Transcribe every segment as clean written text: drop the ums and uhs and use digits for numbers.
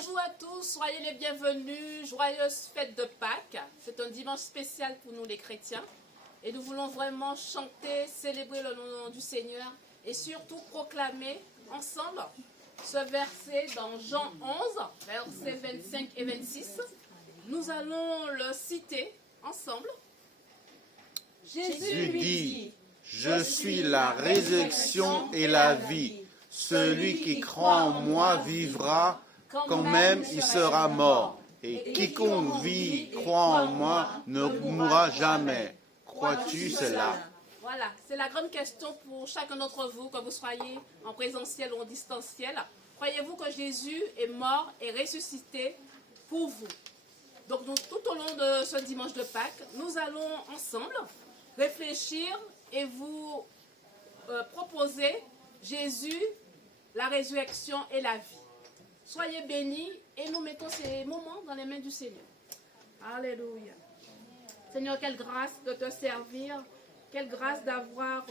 Bonjour à tous, soyez les bienvenus, joyeuse fête de Pâques. C'est un dimanche spécial pour nous les chrétiens et nous voulons vraiment chanter, célébrer le nom du Seigneur et surtout proclamer ensemble ce verset dans Jean 11, versets 25 et 26. Nous allons le citer ensemble. Jésus lui dit, « Je suis la résurrection et la vie. Celui qui croit en moi vivra, quand même il sera mort. Et quiconque vit et croit en moi ne mourra jamais. Crois-tu cela ?» Voilà, c'est la grande question pour chacun d'entre vous, que vous soyez en présentiel ou en distanciel. Croyez-vous que Jésus est mort et ressuscité pour vous? Donc, tout au long de ce dimanche de Pâques, nous allons ensemble réfléchir et vous proposer Jésus, la résurrection et la vie. Soyez bénis et nous mettons ces moments dans les mains du Seigneur. Alléluia. Seigneur, quelle grâce de te servir, quelle grâce d'avoir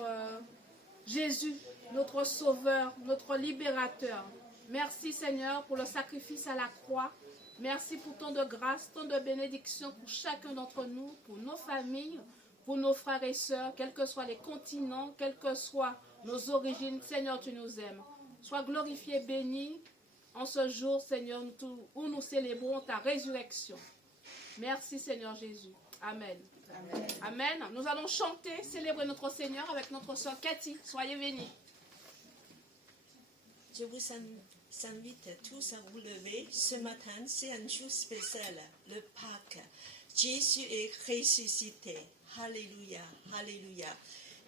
Jésus, notre Sauveur, notre Libérateur. Merci Seigneur pour le sacrifice à la croix. Merci pour tant de grâce, tant de bénédictions pour chacun d'entre nous, pour nos familles, pour nos frères et sœurs, quels que soient les continents, quelles que soient nos origines. Seigneur, tu nous aimes. Sois glorifié, béni en ce jour, Seigneur, où nous célébrons ta résurrection. Merci Seigneur Jésus. Amen. Amen. Amen. Nous allons chanter, célébrer notre Seigneur avec notre sœur Cathy. Soyez bénis. Je vous invite tous à vous lever. Ce matin, c'est un jour spécial, le Pâques. Jésus est ressuscité. Alléluia, alléluia.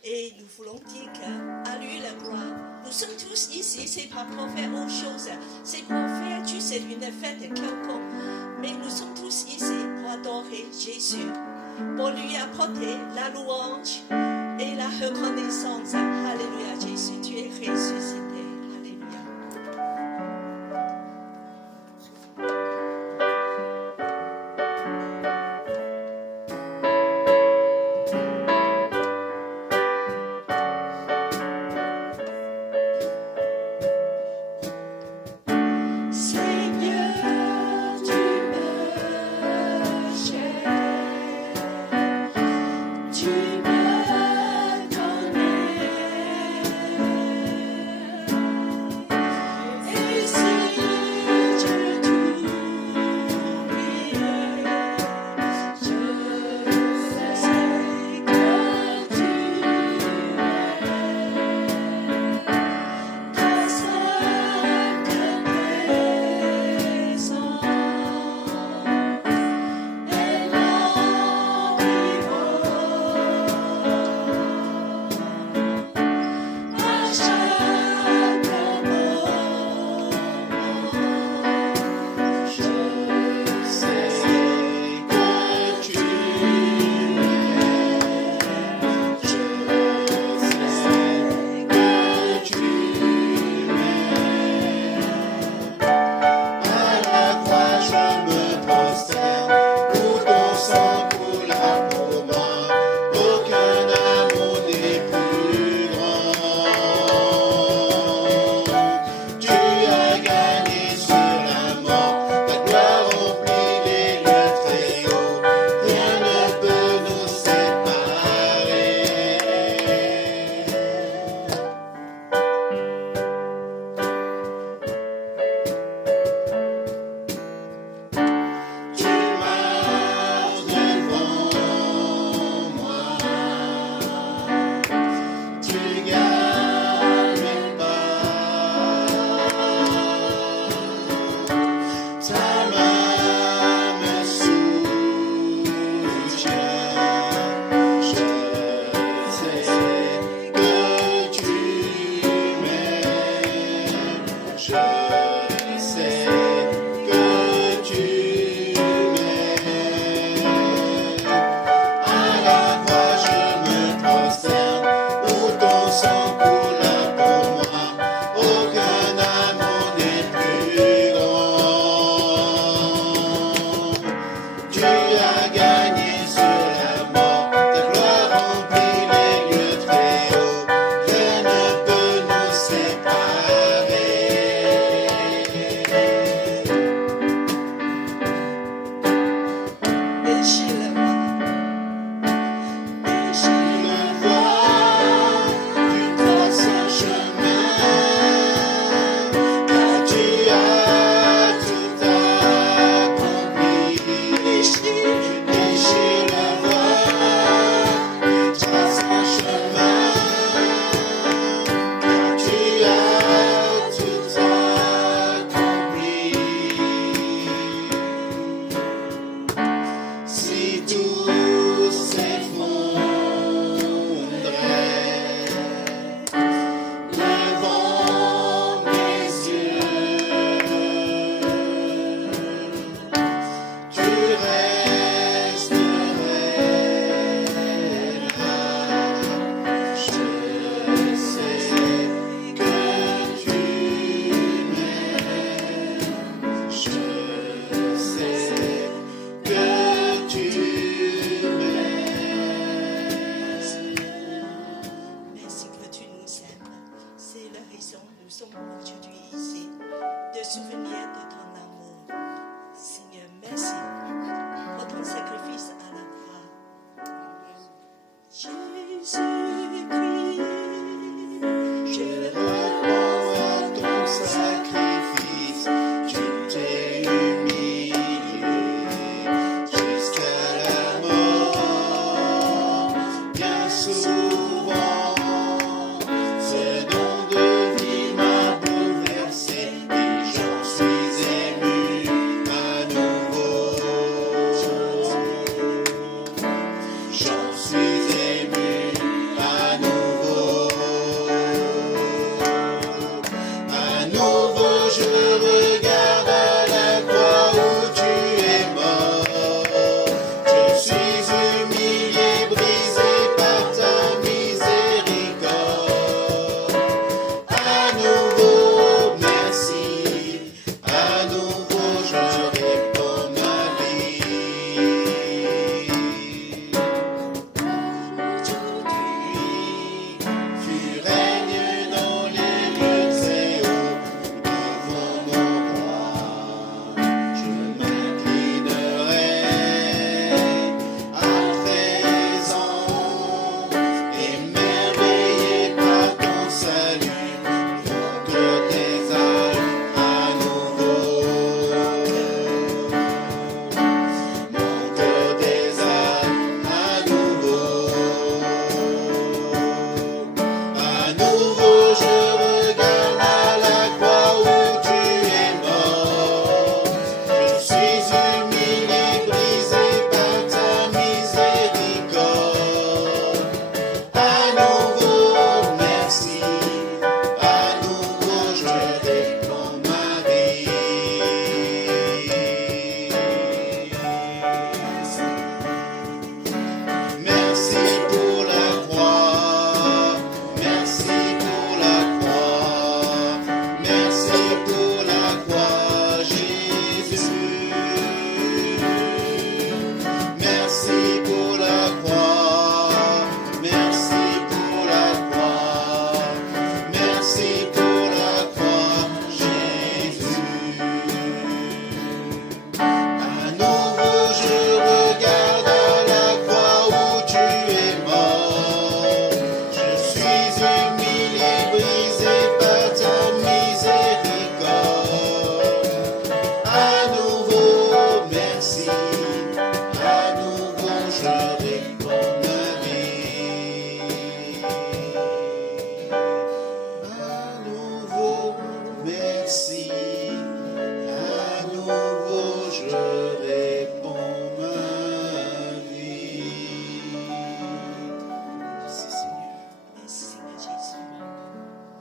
Et nous voulons dire qu'à lui la gloire. Nous sommes tous ici, c'est pas pour faire autre chose. C'est pour faire juste une fête quelconque. Mais nous sommes tous ici pour adorer Jésus, pour lui apporter la louange et la reconnaissance. Alléluia, Jésus, tu es ressuscité. Tu me connais. Merci que tu nous aimes. C'est la raison nous sommes aujourd'hui ici, de souvenir de ton amour. Seigneur, merci pour ton sacrifice à la croix. Jésus-Christ, je Réponds à ton sacrifice, tu t'es humilié jusqu'à la mort. Bien souvent, ce don de vie m'a bouleversé et j'en suis ému à nouveau. J'en suis ému à nouveau. À nouveau, je regarde à la croix où tu es mort. Je suis humilié, brisé par ta miséricorde. À nouveau, merci. À nouveau, je réponds ma vie. Tu règnes dans les lieux très hauts, devant mon roi, je m'inclinerai à présent, émerveillé par ton salut, mon cœur t'exalte à nouveau. Mon cœur t'exalte à nouveau. À nouveau, je regarde à la croix où tu es mort. Je suis humilié, brisé par ta miséricorde. À nouveau, merci. À nouveau, je réponds ma vie. Merci pour la croix, merci pour la croix, merci pour la croix, Jésus. Merci pour la croix, merci pour la croix, merci pour la croix, Jésus. À nouveau, je regarde à la croix où tu es mort. Je suis humilié, brisé par ta miséricorde. À nouveau, merci. À nouveau, je réponds ma vie. À nouveau, merci. À nouveau, je réponds ma vie. Merci Seigneur. Merci Seigneur Jésus.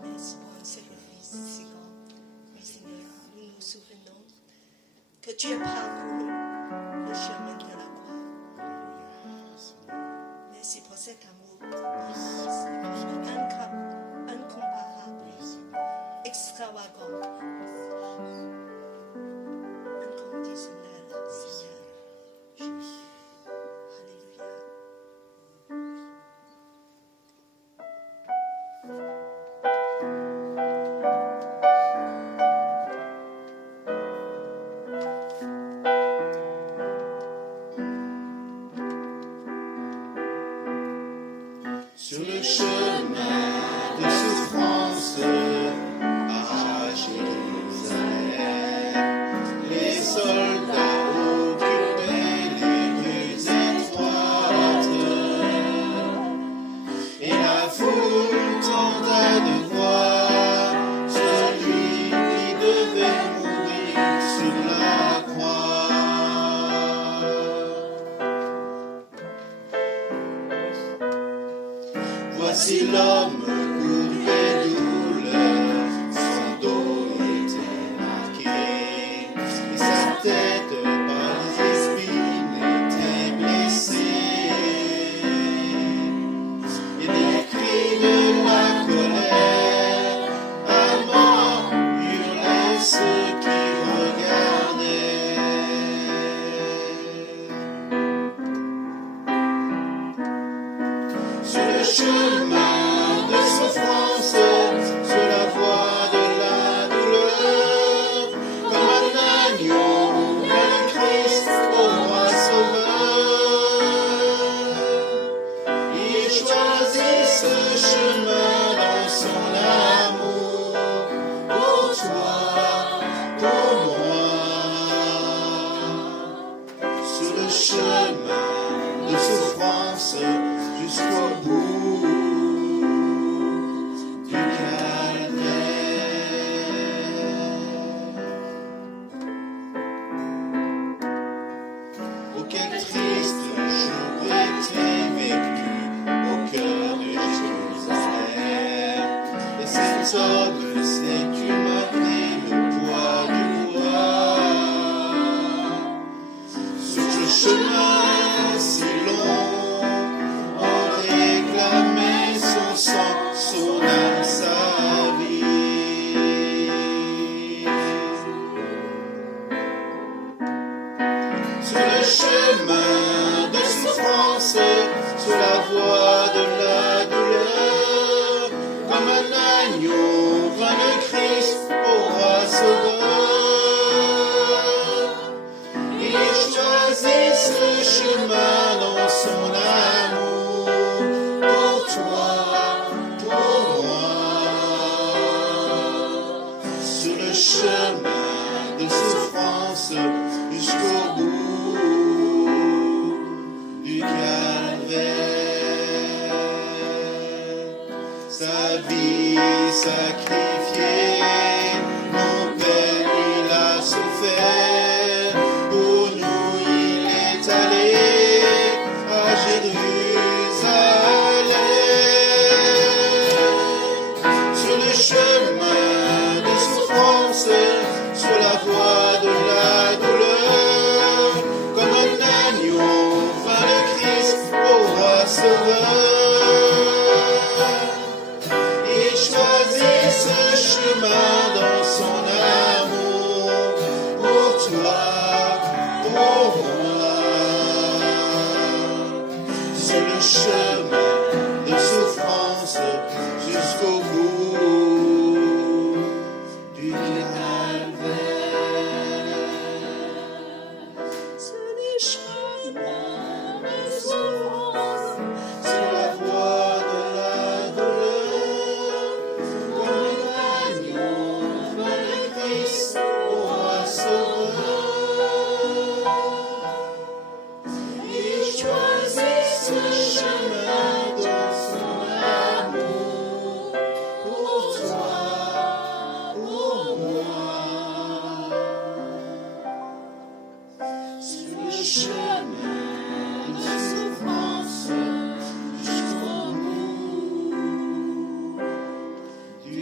Merci pour un sacrifice si grand. Oui Seigneur, nous nous souvenons que tu as parcouru le chemin de la croix. Merci pour cet amour incomparable, extravagant, inconditionnel, Seigneur. Alléluia. Sur le chemin de souffrance à Jérusalem, les soldats occupaient les rues étroites et la foule tenta de voir celui qui devait mourir sur la croix. Voici l'homme courbé douleur, son dos était marqué, et sa tête par les épines était blessée. Et des cris de la colère, à mort hurlaient ceux qui regardaient. sur le chemin de souffrance, sur la voie de la douleur, comme un agneau vint le Christ au roi sauveur. Il choisit ce chemin dans son amour, pour toi, pour moi, sur le chemin de souffrance jusqu'au bout du calvaire. Sa vie sacrifiée, nos peines il a souffert, pour nous il est allé à Jérusalem. Sur le chemin de souffrance, sur la voie de la douleur, comme un agneau vint le Christ au roi sauveur. Il choisit ce chemin dans son amour, pour toi, pour moi, sur le chemin de souffrance jusqu'au bout du calvaire. Sur le chemin de souffrance, Sur la voie de la douleur, comme un agneau vint le Christ au roi sauveur. Il choisit ce chemin dans son amour, pour toi, pour moi, sur le chemin de souffrance jusqu'au bout du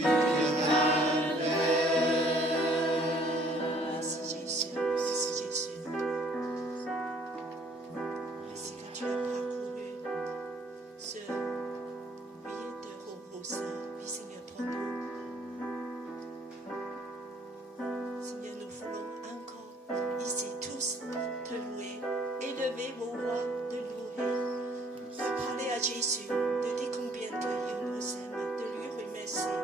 calvaire. merci Jésus, merci Jésus. Merci que tu as parcouru ce billet de Rosa, oui Seigneur, pour nous. Seigneur, nous voulons encore ici tous te louer, élever vos voix de louer, de parler à Jésus, de dire combien qu'il nous aime, de lui remercier.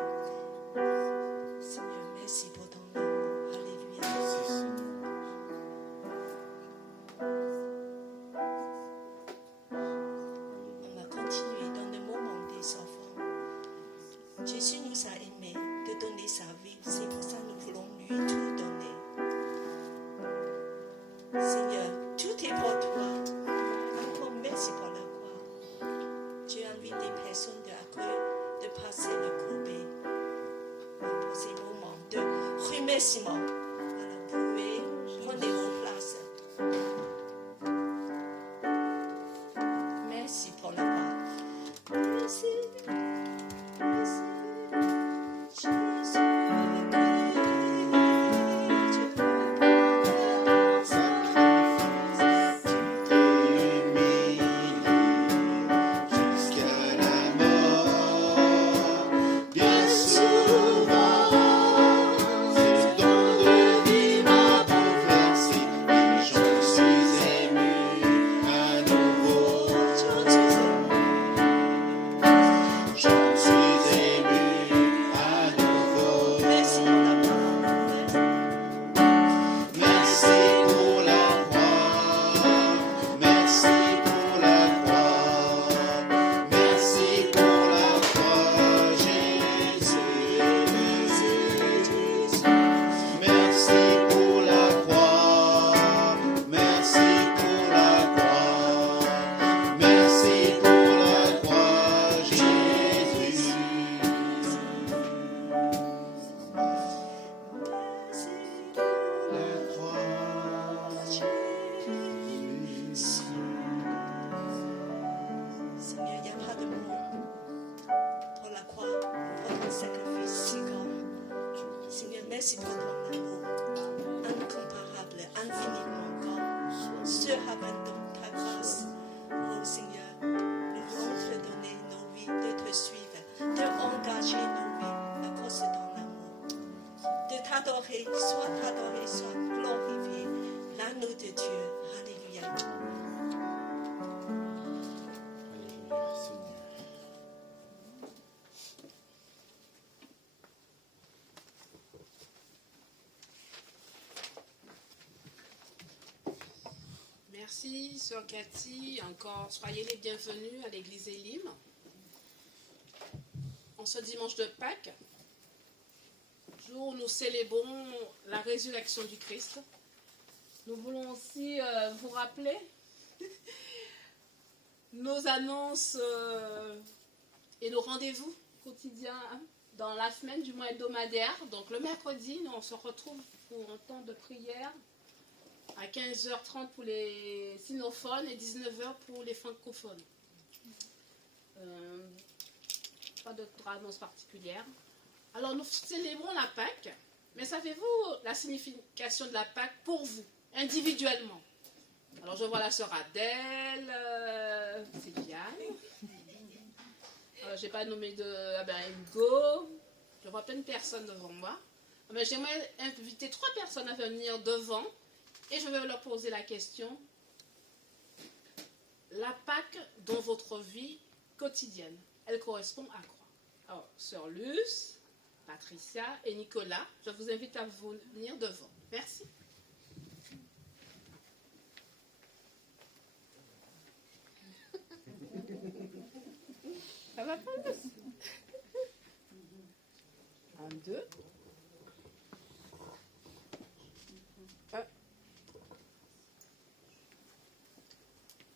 Seigneur, merci pour ton amour. Alléluia. On va continuer dans le moment des enfants. Jésus nous a aimés de donner sa vie. C'est pour ça que nous voulons lui tout donner. Seigneur, tout est pour toi. Encore merci pour la croix. Tu invites des personnes de accueil de passer le courbé pour ces moments de remerciement. Alors, vous pouvez prendre vos places. Merci pour la croix. Merci. Merci. Jésus. Jusqu'à la mort, bien souvent, ce don de vie m'a bouleversé et j'en suis ému à nouveau. J'en suis ému à nouveau. Merci pour la croix. Merci pour la croix, merci pour la croix, merci pour la croix, Jésus. Merci pour la croix, merci pour la croix, merci pour la croix, Jésus. La croix, Seigneur, il n'y a pas de mots pour la croix, pour ton sacrifice si grand. Seigneur, merci pour ton amour incomparable, infiniment grand. Ce abandon, ta grâce. Oh Seigneur, nous voulons te donner nos vies, de te suivre, de engager nos vies à cause de ton amour. De t'adorer, soit glorifié, l'agneau de Dieu. Alléluia. Merci, Sœur Cathy. Encore, soyez les bienvenus à l'église Elim. En ce dimanche de Pâques, jour où nous célébrons la résurrection du Christ, nous voulons aussi vous rappeler nos annonces et nos rendez-vous quotidiens dans la semaine, du mois hebdomadaire. Donc le mercredi, on se retrouve pour un temps de prière à 15h30 pour les sinophones et 19h pour les francophones. Pas d'autres annonces particulières. Alors nous célébrons la Pâque, mais savez-vous la signification de la Pâque pour vous, individuellement? Alors je vois la sœur Adèle, Sylviane, je n'ai pas nommé Hugo, je vois plein de personnes devant moi. Mais j'aimerais inviter 3 personnes à venir devant et je vais leur poser la question. La Pâque dans votre vie quotidienne, elle correspond à quoi? Alors, sœur Luce, Patricia et Nicolas, je vous invite à venir devant. Merci. Ça va pas, Luce? 1, 2.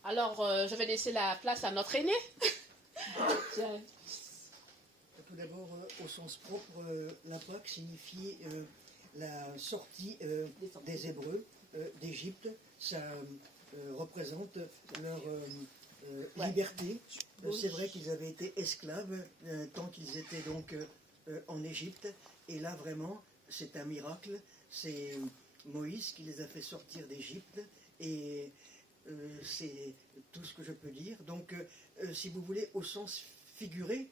Alors, je vais laisser la place à notre aîné. Tout d'abord, au sens propre, la Pâque signifie la sortie des Hébreux d'Égypte. Ça représente leur liberté. C'est vrai qu'ils avaient été esclaves tant qu'ils étaient donc en Égypte. Et là, vraiment, c'est un miracle. C'est Moïse qui les a fait sortir d'Égypte. Et c'est tout ce que je peux dire. Donc, si vous voulez, au sens figuré,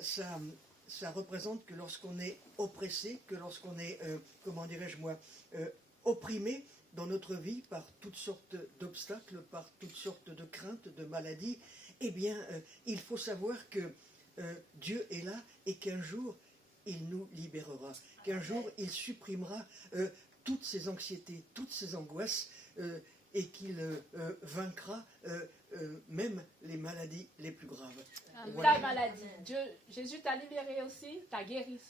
ça représente que lorsqu'on est oppressé, que lorsqu'on est, comment dirais-je moi, opprimé dans notre vie par toutes sortes d'obstacles, par toutes sortes de craintes, de maladies, eh bien, il faut savoir que Dieu est là et qu'un jour, il nous libérera, qu'un jour, il supprimera toutes ces anxiétés, toutes ces angoisses, et qu'il vaincra même les maladies les plus graves. Voilà. La maladie. Jésus t'a libéré aussi, t'a guéri.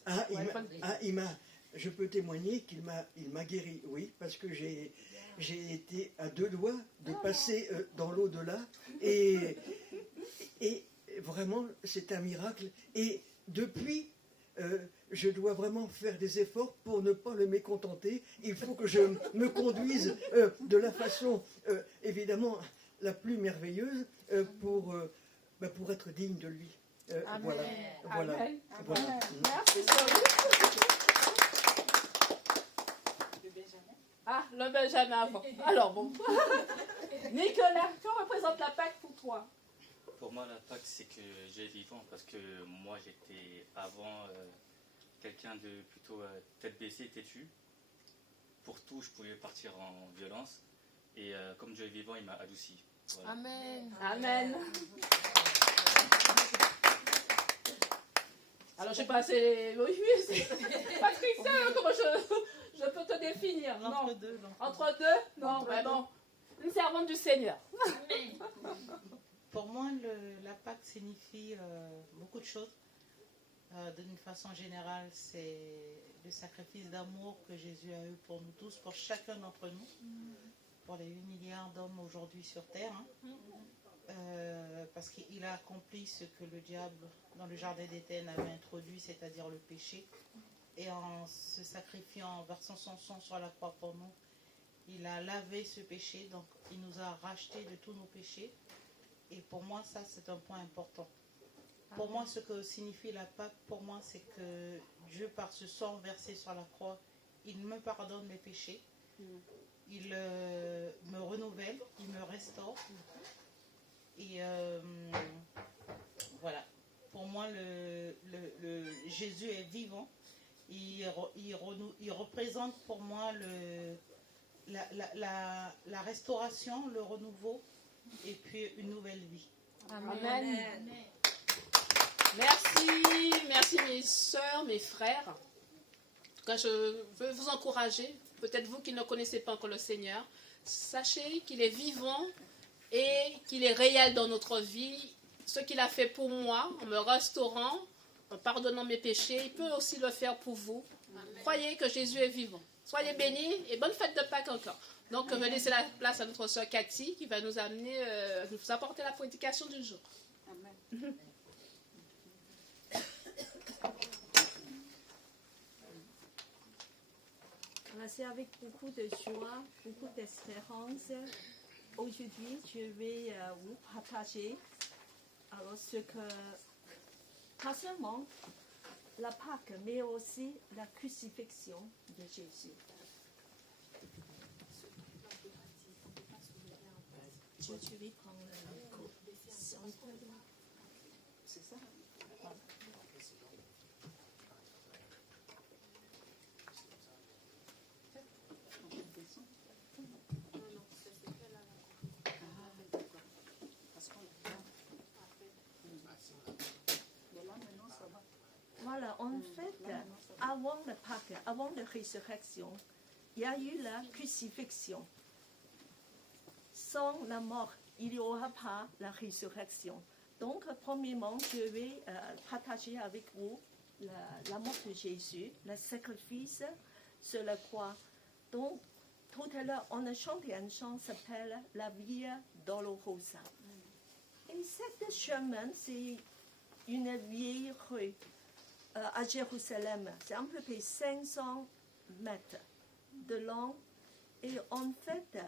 Je peux témoigner qu'il m'a guéri, oui, parce que j'ai été à 2 doigts de passer dans l'au-delà, et vraiment, c'est un miracle. Et depuis, je dois vraiment faire des efforts pour ne pas le mécontenter. Il faut que je me conduise de la façon, évidemment, la plus merveilleuse pour être digne de lui. Voilà. Amen. Voilà. Amen. Merci, Sophie. Ah, le Benjamin avant. Alors bon. Nicolas, que représente la Pâque pour toi? Pour moi, la Pâque, c'est que j'ai vivant, parce que moi, j'étais avant quelqu'un de plutôt tête baissée, têtu. Pour tout, je pouvais partir en violence. Et comme Dieu est vivant, il m'a adouci. Voilà. Amen. Amen. Alors, je sais pas, c'est... Oui, c'est... Patricia, comment je peux te définir? Entre deux. Entre deux? Non, vraiment. Une servante du Seigneur. Pour moi, la Pâque signifie beaucoup de choses. D'une façon générale, c'est le sacrifice d'amour que Jésus a eu pour nous tous, pour chacun d'entre nous, pour les 8 milliards d'hommes aujourd'hui sur Terre. Parce qu'il a accompli ce que le diable, dans le jardin d'Éden, avait introduit, c'est-à-dire le péché. Et en se sacrifiant, en versant son sang sur la croix pour nous, il a lavé ce péché, donc il nous a rachetés de tous nos péchés. Et pour moi, ça, c'est un point important. Pour moi, ce que signifie la Pâque, pour moi, c'est que Dieu, par ce sang versé sur la croix, il me pardonne mes péchés. Il me renouvelle, il me restaure. Et voilà. Pour moi, Jésus est vivant. Il représente pour moi la restauration, le renouveau et puis une nouvelle vie. Amen. Merci mes soeurs, mes frères. En tout cas, je veux vous encourager. peut-être vous qui ne connaissez pas encore le Seigneur, sachez qu'il est vivant et qu'il est réel dans notre vie. Ce qu'il a fait pour moi, en me restaurant, en pardonnant mes péchés, il peut aussi le faire pour vous. Croyez que Jésus est vivant. Soyez bénis et bonne fête de Pâques encore. Donc, je vais laisser la place à notre soeur Cathy qui va nous amener, nous apporter la prédication du jour. Amen. C'est avec beaucoup de joie, beaucoup d'espérance. Aujourd'hui, je vais vous partager alors ce que, pas seulement la Pâque, mais aussi la crucifixion de Jésus. Je vais prendre le micro. C'est ça? Voilà. Voilà, en fait, avant le Pâques, avant la résurrection, il y a eu la crucifixion. Sans la mort, il n'y aura pas la résurrection. Donc, premièrement, je vais partager avec vous la mort de Jésus, le sacrifice sur la croix. Donc, tout à l'heure, on a chanté un chant qui s'appelle La Via Dolorosa. Et cette chemin, c'est une vieille rue à Jérusalem. C'est à peu près 500 mètres de long. Et en fait,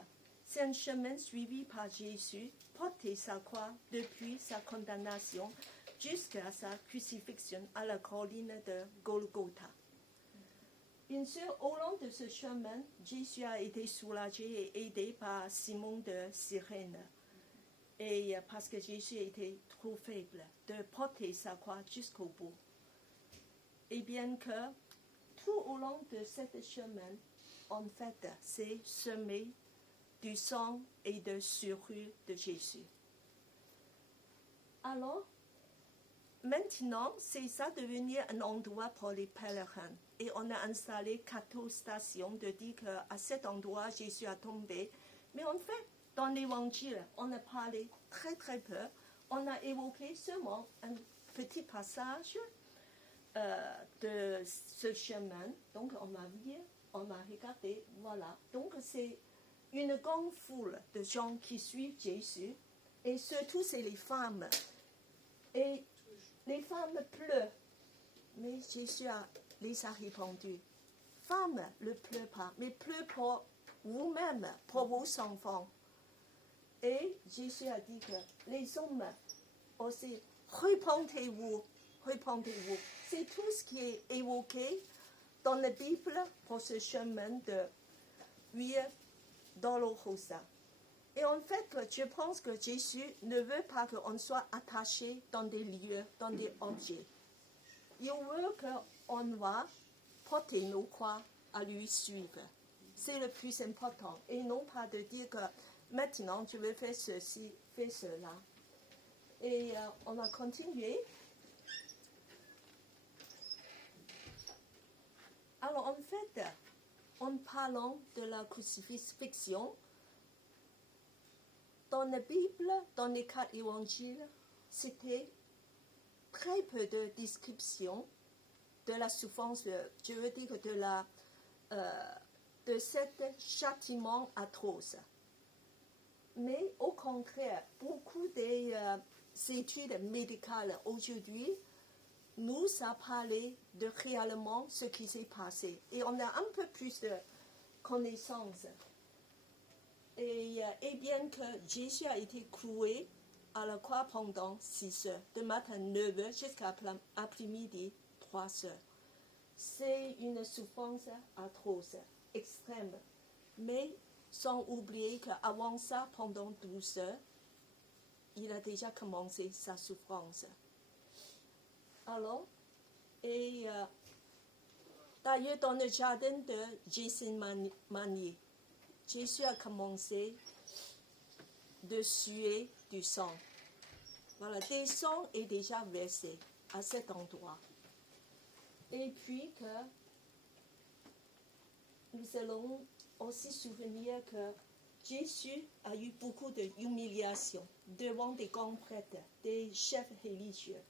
c'est un chemin suivi par Jésus, porté sa croix depuis sa condamnation jusqu'à sa crucifixion à la colline de Golgotha. Bien sûr, au long de ce chemin, Jésus a été soulagé et aidé par Simon de Cyrène. Et parce que Jésus était trop faible de porter sa croix jusqu'au bout. Et bien que tout au long de ce chemin, en fait, c'est semé du sang et de sueur de Jésus. Alors, maintenant, c'est ça devenu un endroit pour les pèlerins. Et on a installé 14 stations de dire qu'à cet endroit, Jésus a tombé. Mais en fait, dans l'Évangile, on a parlé très très peu. On a évoqué seulement un petit passage de ce chemin. Donc, on m'a vu, on m'a regardé, voilà. Donc, c'est une grande foule de gens qui suivent Jésus. Et surtout, c'est les femmes. Et les femmes pleurent. Mais Jésus les a répondu. Femmes, ne pleurez pas, mais pleurez pour vous-même, pour vos enfants. Et Jésus a dit que les hommes aussi, repentez-vous, repentez-vous. C'est tout ce qui est évoqué dans la Bible pour ce chemin de Via Dolorosa. Et en fait, je pense que Jésus ne veut pas qu'on soit attaché dans des lieux, dans des objets. Il veut qu'on va porter nos croix à lui suivre. C'est le plus important. Et non pas de dire que maintenant, je vais faire ceci, faire cela. Et on va continuer. Alors, en fait, en parlant de la crucifixion, dans la Bible, dans les 4 évangiles, c'était très peu de description de la souffrance, je veux dire de cet châtiment atroce. Mais au contraire, beaucoup des études médicales aujourd'hui nous a parlé de réellement ce qui s'est passé. Et on a un peu plus de connaissances. Et bien que Jésus a été cloué à la croix pendant 6 heures, de matin 9 heures jusqu'à après-midi 3 heures. C'est une souffrance atroce, extrême. Mais sans oublier qu'avant ça, pendant 12 heures, il a déjà commencé sa souffrance. Alors, et d'ailleurs dans le jardin de Gethsémani, Jésus a commencé de suer du sang. Voilà, des sangs est déjà versé à cet endroit. Et puis que nous allons aussi souvenir que Jésus a eu beaucoup d'humiliation devant des grands prêtres, des chefs religieux.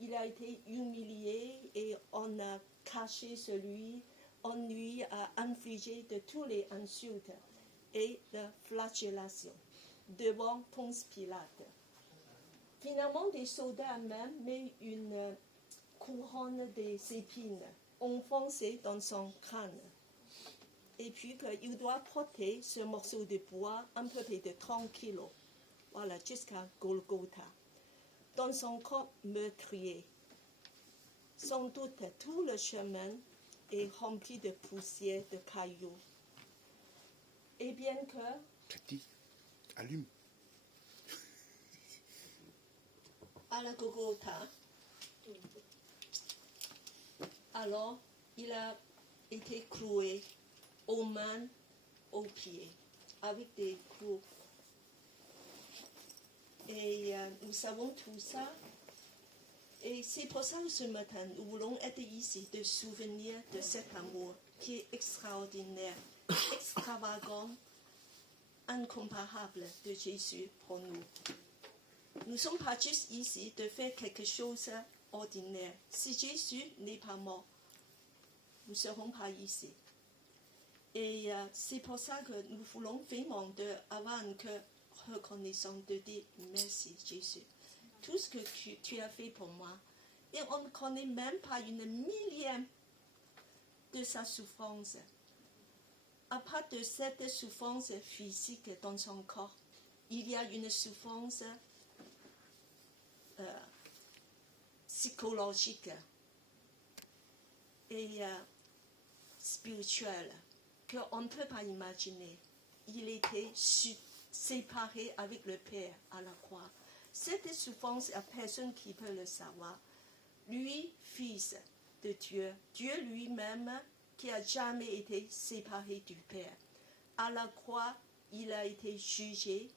Il a été humilié et on a caché sur lui, on lui a infligé de tous les insultes et de flagellations devant Ponce Pilate. Finalement, des soldats même mettent une couronne des épines enfoncée dans son crâne. Et puis qu'il doit porter ce morceau de bois un peu près de 30 kilos, voilà, jusqu'à Golgotha, dans son corps meurtrier. Sans doute, tout le chemin est rempli de poussière, de cailloux. Et bien que, Cathy, allume. à la Golgotha, alors il a été cloué aux mains, aux pieds, avec des clous. Et nous savons tout ça. Et c'est pour ça que ce matin, nous voulons être ici, de souvenir de cet amour qui est extraordinaire, extravagant, incomparable de Jésus pour nous. Nous ne sommes pas juste ici de faire quelque chose d'ordinaire. Si Jésus n'est pas mort, nous ne serons pas ici. Et c'est pour ça que nous voulons vraiment avoir un cœur reconnaissant, de dire merci Jésus. Tout ce que tu as fait pour moi. Et on ne connaît même pas une millième de sa souffrance. À part de cette souffrance physique dans son corps, il y a une souffrance psychologique et spirituelle qu'on ne peut pas imaginer. Il était séparé avec le Père à la croix. Cette souffrance, il n'y a personne qui peut le savoir. Lui, fils de Dieu, Dieu lui-même, qui n'a jamais été séparé du Père. À la croix, il a été jugé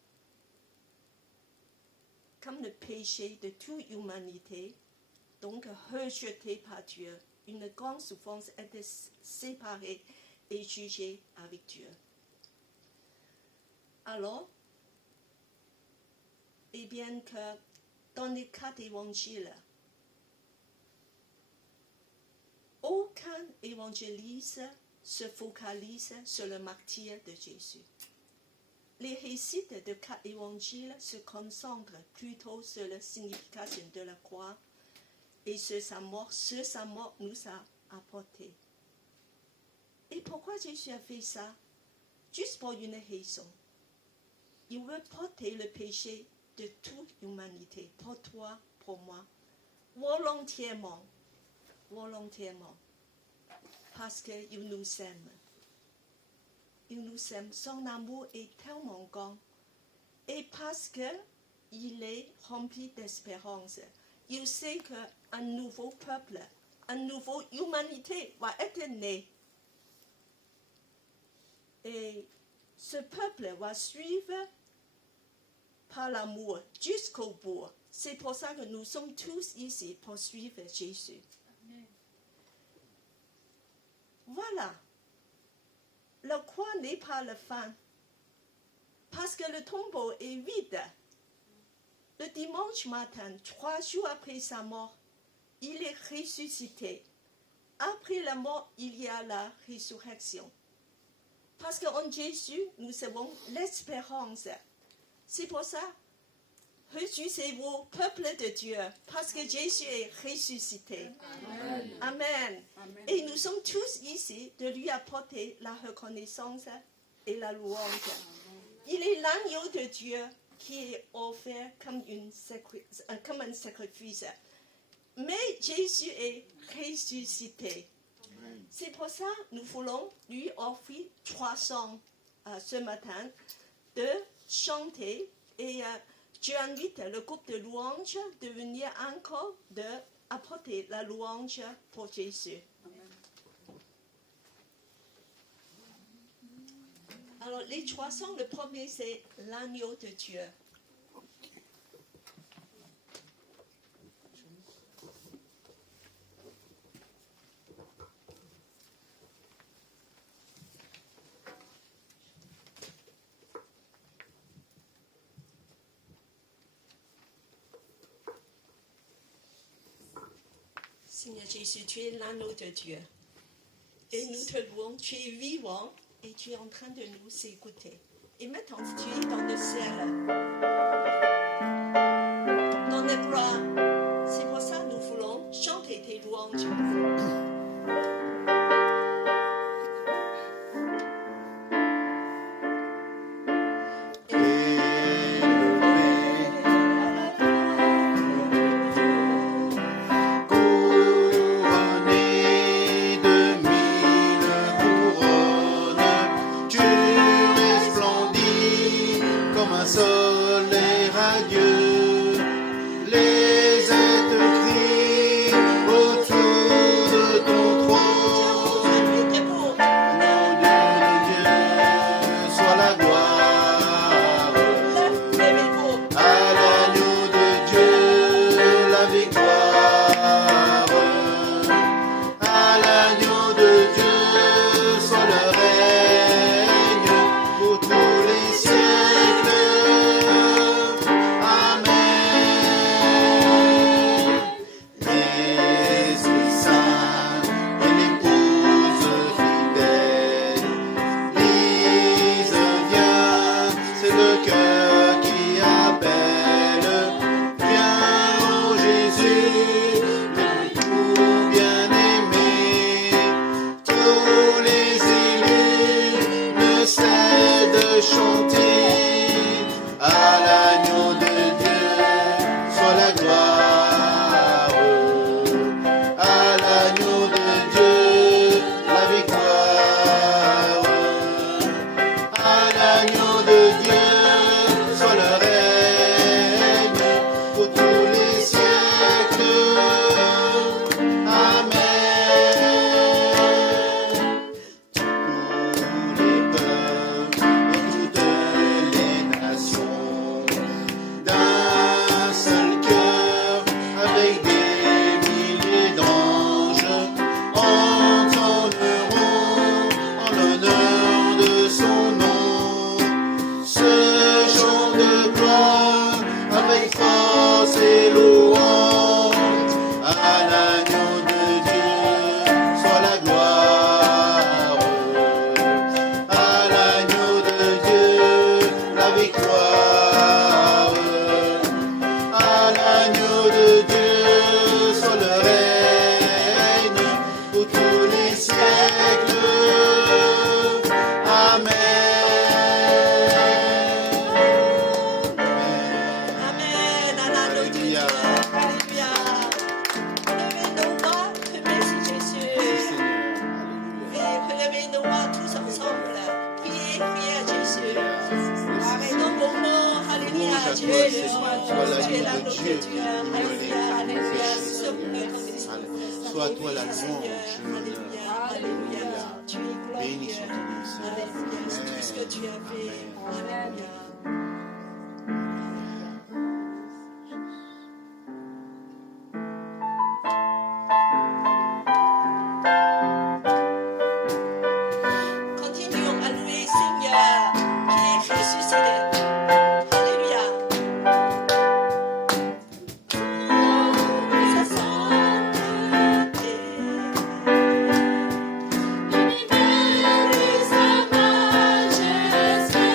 comme le péché de toute humanité, donc rejeté par Dieu. Une grande souffrance était séparée et jugée avec Dieu. Alors, et bien que dans les 4 évangiles, aucun évangéliste se focalise sur le martyre de Jésus. Les récits de 4 évangiles se concentrent plutôt sur la signification de la croix et sur sa mort, nous a apporté. Et pourquoi Jésus a fait ça? Juste pour une raison. Il veut porter le péché de toute l'humanité, pour toi, pour moi, volontairement, parce qu'il nous aime. Il nous aime, son amour est tellement grand, et parce qu'il est rempli d'espérance. Il sait qu'un nouveau peuple, une nouvelle humanité va être née. Et ce peuple va suivre par l'amour jusqu'au bout. C'est pour ça que nous sommes tous ici pour suivre Jésus. Amen. Voilà. La croix n'est pas la fin. Parce que le tombeau est vide. Le dimanche matin, 3 jours après sa mort, il est ressuscité. Après la mort, il y a la résurrection. Parce qu'en Jésus, nous avons l'espérance. C'est pour ça, réjouissez-vous, peuple de Dieu, parce que Jésus est ressuscité. Amen. Amen. Amen. Et nous sommes tous ici de lui apporter la reconnaissance et la louange. Amen. Il est l'agneau de Dieu qui est offert comme un sacrifice. Mais Jésus est ressuscité. Amen. C'est pour ça que nous voulons lui offrir 300 ce matin de chanter et je invite le groupe de louanges de venir encore apporter la louange pour Jésus. Amen. Alors les 300, le premier c'est l'agneau de Dieu. Seigneur Jésus, tu es l'anneau de Dieu. Et nous te louons, tu es vivant et tu es en train de nous écouter. Et maintenant, tu es dans le ciel, dans les bras. C'est pour ça que nous voulons chanter tes louanges. Sois toi la louange, Alléluia. Béni soit ton nom, Seigneur. Tout ce que tu as fait. Alléluia. Continuons à louer Seigneur qui est ressuscité. Alléluia. Sa sainteté. L'univers et sa majesté.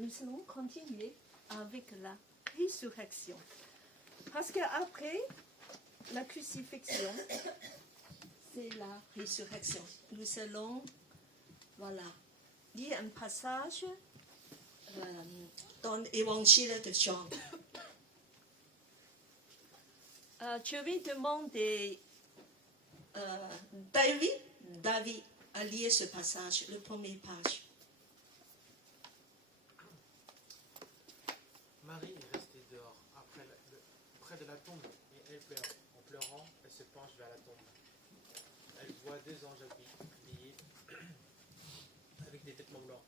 nous allons continuer avec la résurrection. Parce qu'après la crucifixion, c'est la résurrection. Nous allons, lire un passage dans l'Évangile de Jean. Je vais demander David à lire ce passage, le premier page. Marie est restée dehors, près de la tombe, et elle pleure. En pleurant, elle se penche vers la tombe. Elle voit deux anges habillés avec des vêtements blancs,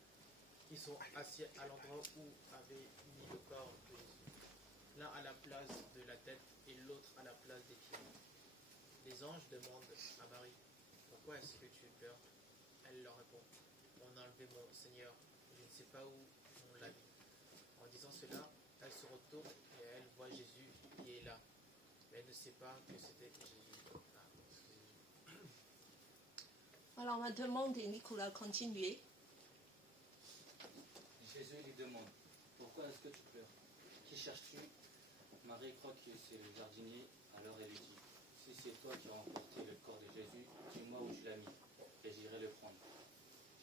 qui sont assis à l'endroit où avait mis le corps de Jésus. L'un à la place de la tête et l'autre à la place des pieds. Les anges demandent à Marie, « Pourquoi est-ce que tu pleures ?» Elle leur répond, « On a enlevé mon Seigneur, je ne sais pas où on l'a mis. » En disant cela, elle se retourne et elle voit Jésus qui est là. Mais elle ne sait pas que c'était Jésus. Alors, on va demander Nicolas de continuer. Jésus lui demande, pourquoi est-ce que tu pleures? Qui cherches-tu? Marie croit que c'est le jardinier, alors elle lui dit, si c'est toi qui as emporté le corps de Jésus, dis-moi où tu l'as mis, et j'irai le prendre.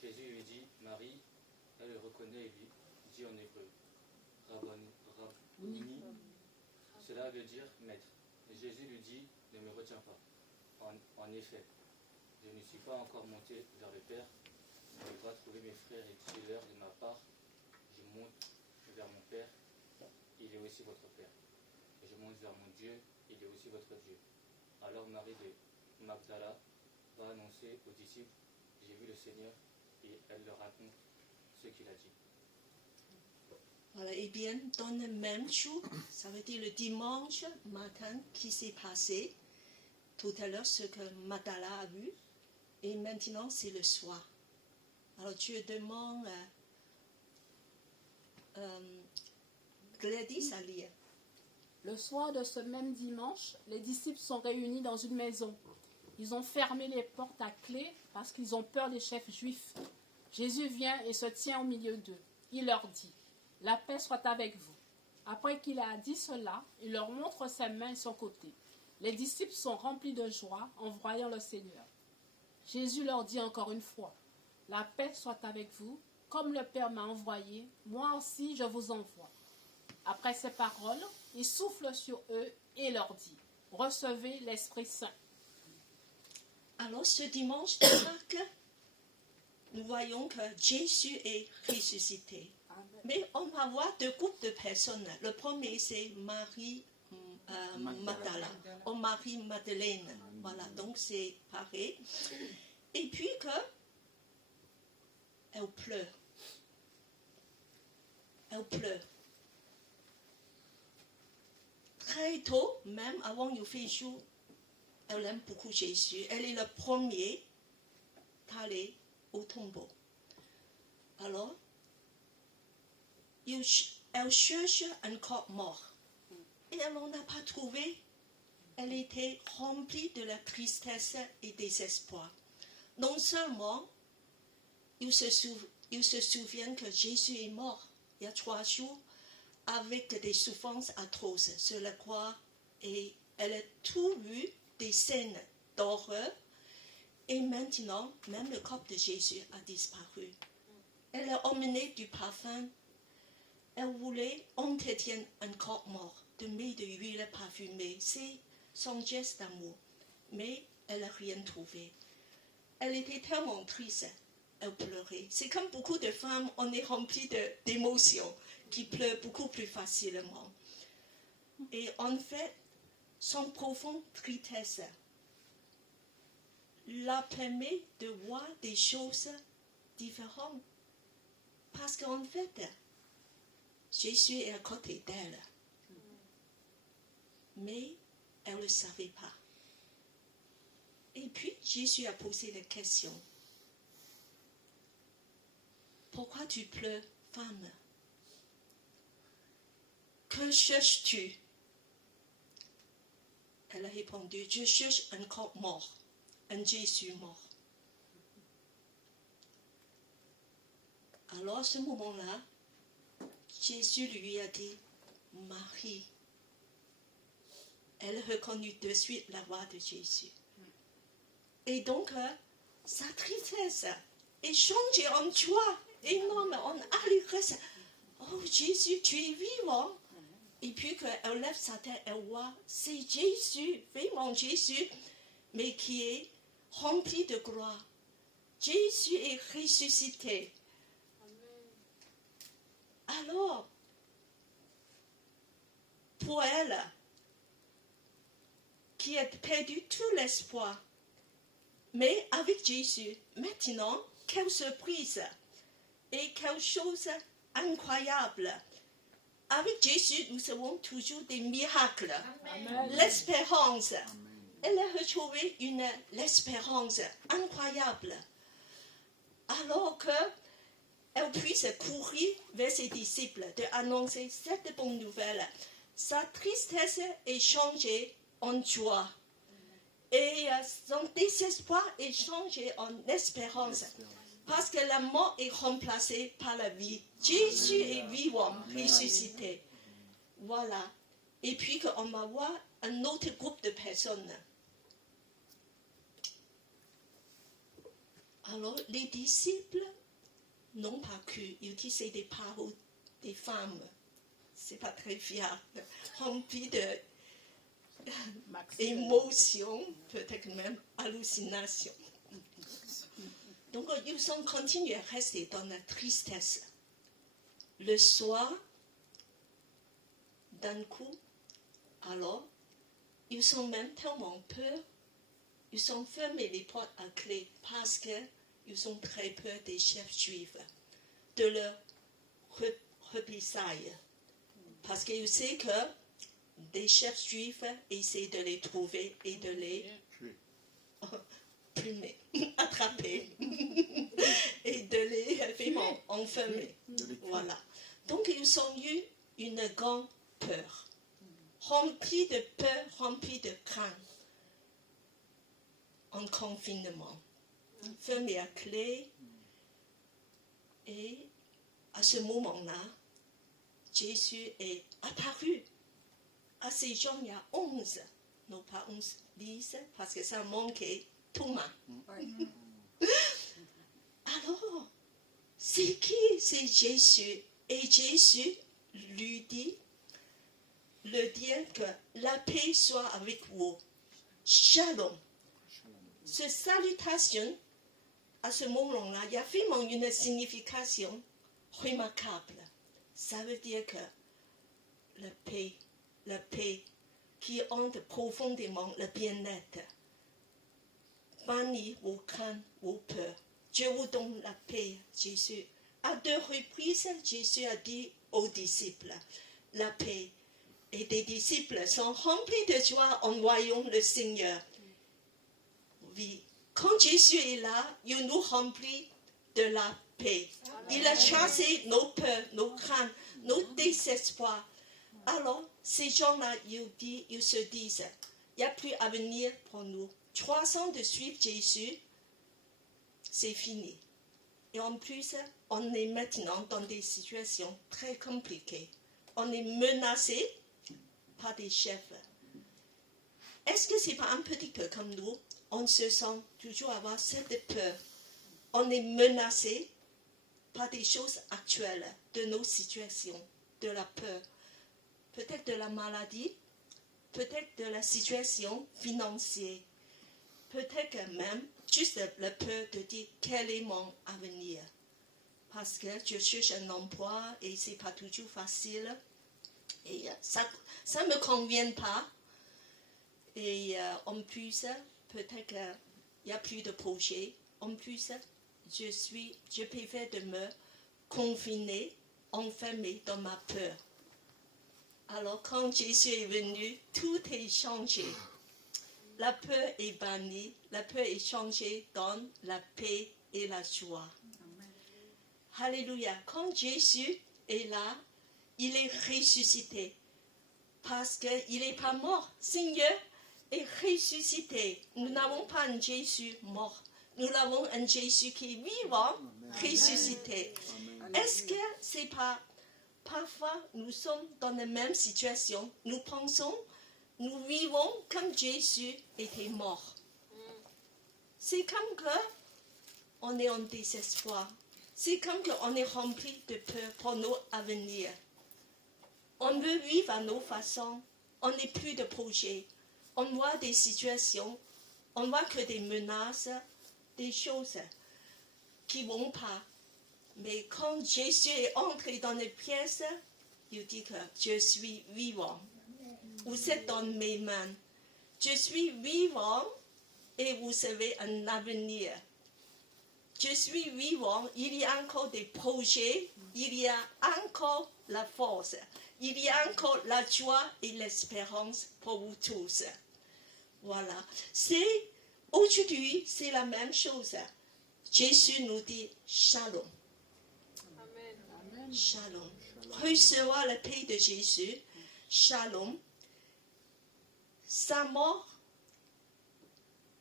Jésus lui dit, Marie, elle le reconnaît et lui dit en hébreu, Rabboni, cela veut dire maître. Et Jésus lui dit, ne me retiens pas. En effet, je ne suis pas encore monté vers le Père, mais va trouver mes frères et dis-leur de ma part, je monte vers mon Père, il est aussi votre Père. Et je monte vers mon Dieu, il est aussi votre Dieu. Alors Marie de Magdala va annoncer aux disciples, j'ai vu le Seigneur, et elle leur raconte ce qu'il a dit. Voilà, et bien, dans le même jour, ça veut dire le dimanche matin qui s'est passé, tout à l'heure ce que Magdala a vu, et maintenant c'est le soir. Alors Dieu demande Gladys à lire. Le soir de ce même dimanche, les disciples sont réunis dans une maison. Ils ont fermé les portes à clé parce qu'ils ont peur des chefs juifs. Jésus vient et se tient au milieu d'eux. Il leur dit, « La paix soit avec vous. » Après qu'il a dit cela, il leur montre ses mains et son côté. Les disciples sont remplis de joie en voyant le Seigneur. Jésus leur dit encore une fois, « La paix soit avec vous. Comme le Père m'a envoyé, moi aussi je vous envoie. » Après ces paroles, il souffle sur eux et leur dit, « Recevez l'Esprit Saint. » Alors ce dimanche de Pâques, nous voyons que Jésus est ressuscité. Mais on va voir deux groupes de personnes. Le premier, c'est Marie Magdala, ou Marie Madeleine. Voilà, donc c'est pareil. Et puis elle pleure. Elle pleure. Très tôt, même avant qu'il fait jour, elle aime beaucoup Jésus. Elle est le premier allé au tombeau. Alors, elle cherche un corps mort. Et elle n'en a pas trouvé. Elle était remplie de la tristesse et désespoir. Non seulement, il se souvient que Jésus est mort il y a 3 jours avec des souffrances atroces sur la croix. Et elle a tout vu, des scènes d'horreur. Et maintenant, même le corps de Jésus a disparu. Elle a emmené du parfum. Elle voulait entretenir un corps mort, de mettre de l'huile parfumée. C'est son geste d'amour. Mais elle n'a rien trouvé. Elle était tellement triste. Elle pleurait. C'est comme beaucoup de femmes, on est rempli d'émotions, qui pleurent beaucoup plus facilement. Et en fait, son profond tristesse la permet de voir des choses différentes. Parce qu'en fait, Jésus est à côté d'elle. Mais elle ne le savait pas. Et puis, Jésus a posé la question. Pourquoi tu pleures, femme? Que cherches-tu? Elle a répondu, je cherche un corps mort, un Jésus mort. Alors, à ce moment-là, Jésus lui a dit, Marie. Elle reconnut de suite la voix de Jésus. Et donc, sa tristesse est changée en joie énorme, en allégresse. Oh Jésus, tu es vivant. Et puis qu'elle lève sa tête, elle voit, c'est Jésus, vraiment Jésus, mais qui est rempli de gloire. Jésus est ressuscité. Alors, pour elle, qui a perdu tout l'espoir, mais avec Jésus, maintenant, quelle surprise et quelle chose incroyable. Avec Jésus, nous avons toujours des miracles. L'espérance. Elle a retrouvé l'espérance incroyable. Alors qu'elle puisse courir vers ses disciples, de annoncer cette bonne nouvelle. Sa tristesse est changée en joie. Et son désespoir est changé en espérance. Parce que la mort est remplacée par la vie. Jésus est vivant, ressuscité. Voilà. Et puis on va voir un autre groupe de personnes. Alors, les disciples n'ont pas cru. Ils disent c'est des paroles des femmes. C'est pas très fiable. Rempli d'émotions, peut-être même hallucinations. Donc, ils ont continué à rester dans la tristesse. Le soir, d'un coup, alors, ils ont même tellement peur, ils ont fermé les portes à clé parce qu'ils ont très peur des chefs juifs, de leur représailles. Parce qu'ils savent que des chefs juifs essaient de les trouver et de les plumer, attraper et de les vraiment enfermer. Voilà. Donc ils ont eu une grande peur, remplie de peur, remplie de crainte, en confinement, fermé à clé. Et à ce moment-là, Jésus est apparu à ces gens. Il y a 11, non pas 11, 10, parce que ça manquait Thomas. Alors, c'est qui? C'est Jésus. Et Jésus lui dit, que la paix soit avec vous. Shalom. Cette salutation, à ce moment-là, il y a vraiment une signification remarquable. Ça veut dire que la paix qui hante profondément le bien-être, bannit vos craintes, vos peurs. Dieu vous donne la paix, Jésus. À 2 reprises, Jésus a dit aux disciples, la paix. Et des disciples sont remplis de joie en voyant le Seigneur. Oui, quand Jésus est là, il nous remplit de la paix. Il a chassé nos peurs, nos craintes, nos désespoirs. Alors, ces gens-là, ils se disent, il n'y a plus d'avenir pour nous. 3 ans de suivre Jésus, c'est fini. Et en plus, on est maintenant dans des situations très compliquées. On est menacé par des chefs. Est-ce que ce n'est pas un petit peu comme nous? On se sent toujours avoir cette peur. On est menacé par des choses actuelles de nos situations, de la peur. Peut-être de la maladie, peut-être de la situation financière, peut-être même juste la peur de dire quel est mon avenir. Parce que je cherche un emploi et ce n'est pas toujours facile. Et ça ne me convient pas. Et en plus, peut-être qu'il n'y a plus de projet. En plus, je préfère de me confiner, enfermer dans ma peur. Alors quand Jésus est venu, tout est changé. La peur est bannie, la peur est changée dans la paix et la joie. Amen. Alléluia. Quand Jésus est là, il est ressuscité. Parce qu'il n'est pas mort. Seigneur est ressuscité. Nous n'avons pas un Jésus mort. Nous avons un Jésus qui est vivant, ressuscité. Est-ce que ce n'est pas Parfois, nous sommes dans la même situation. Nous pensons, nous vivons comme Jésus était mort. C'est comme que on est en désespoir. C'est comme qu'on est rempli de peur pour nos avenirs. On veut vivre à nos façons. On n'est plus de projet. On voit des situations. On voit que des menaces, des choses qui ne vont pas. Mais quand Jésus est entré dans les pièces, il dit que je suis vivant. Vous êtes dans mes mains. Je suis vivant et vous avez un avenir. Je suis vivant, il y a encore des projets, il y a encore la force, il y a encore la joie et l'espérance pour vous tous. Voilà. Aujourd'hui, c'est la même chose. Jésus nous dit Shalom. Amen. Shalom. Recevoir la paix de Jésus. Shalom. Sa mort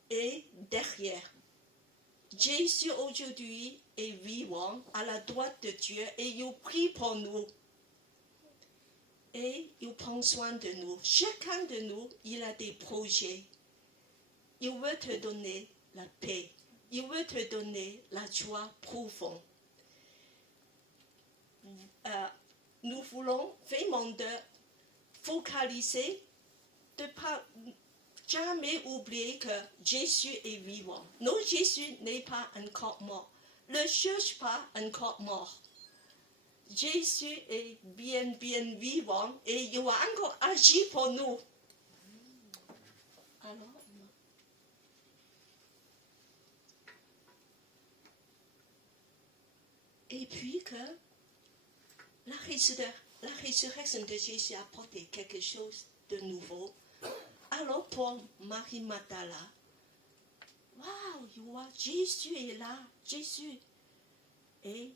est derrière. Jésus aujourd'hui est vivant à la droite de Dieu et il prie pour nous. Et il prend soin de nous. Chacun de nous, il a des projets. Il veut te donner la paix. Il veut te donner la joie profonde. Nous voulons vraiment de focaliser, de ne pas jamais oublier que Jésus est vivant. Non, Jésus n'est pas encore mort. Ne cherche pas encore mort. Jésus est bien vivant et il va encore agir pour nous. Alors, et puis que la résurrection de Jésus a apporté quelque chose de nouveau. Alors pour Marie Magdala, waouh, Jésus est là, Jésus. Et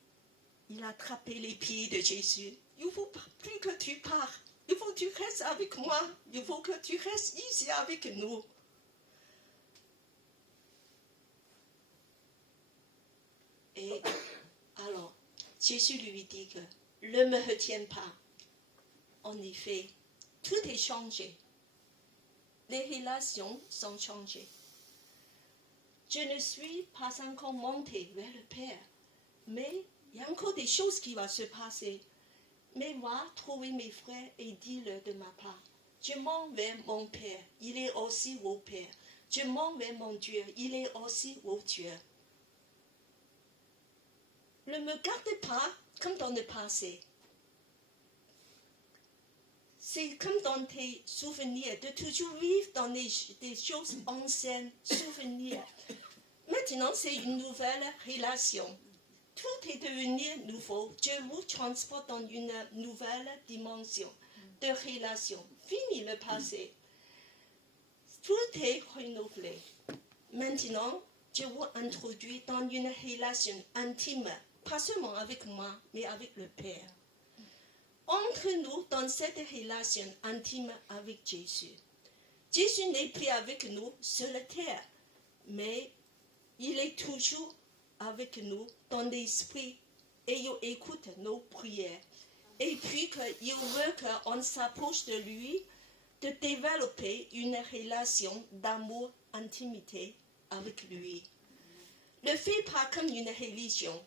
il a attrapé les pieds de Jésus. Il ne faut pas plus que tu pars. Il faut que tu restes avec moi. Il faut que tu restes ici avec nous. Et alors, Jésus lui dit que ne me retiens pas. En effet, tout est changé. Les relations sont changées. Je ne suis pas encore montée vers le Père, mais il y a encore des choses qui vont se passer. Mais va trouver mes frères et dis-leur de ma part. Je m'en vais mon Père, il est aussi vos pères. Je m'en vais mon Dieu, il est aussi vos dieux. Ne me gardez pas comme dans le passé. C'est comme dans tes souvenirs, de toujours vivre dans des choses anciennes, souvenirs. Maintenant, c'est une nouvelle relation. Tout est devenu nouveau. Dieu vous transporte dans une nouvelle dimension de relation. Fini le passé. Tout est renouvelé. Maintenant, Dieu vous introduit dans une relation intime, pas seulement avec moi, mais avec le Père. Entre nous dans cette relation intime avec Jésus. Jésus n'est plus avec nous sur la terre, mais il est toujours avec nous dans l'esprit et il écoute nos prières. Et puis il veut qu'on s'approche de lui, de développer une relation d'amour, intimité avec lui. Ne fais pas comme une religion,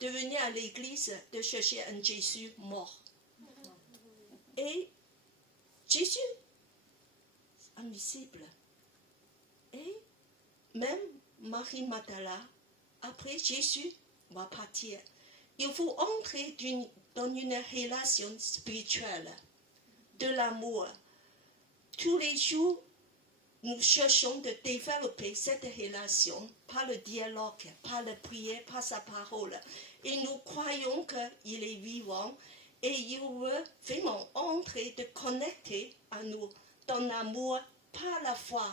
de venir à l'église, de chercher un Jésus mort. Et Jésus, invisible. Et même Marie Magdala, après Jésus va partir. Il faut entrer dans une relation spirituelle, de l'amour. Tous les jours, nous cherchons de développer cette relation par le dialogue, par la prière, par sa parole. Et nous croyons qu'il est vivant. Et il veut vraiment entrer, de connecter à nous dans l'amour par la foi.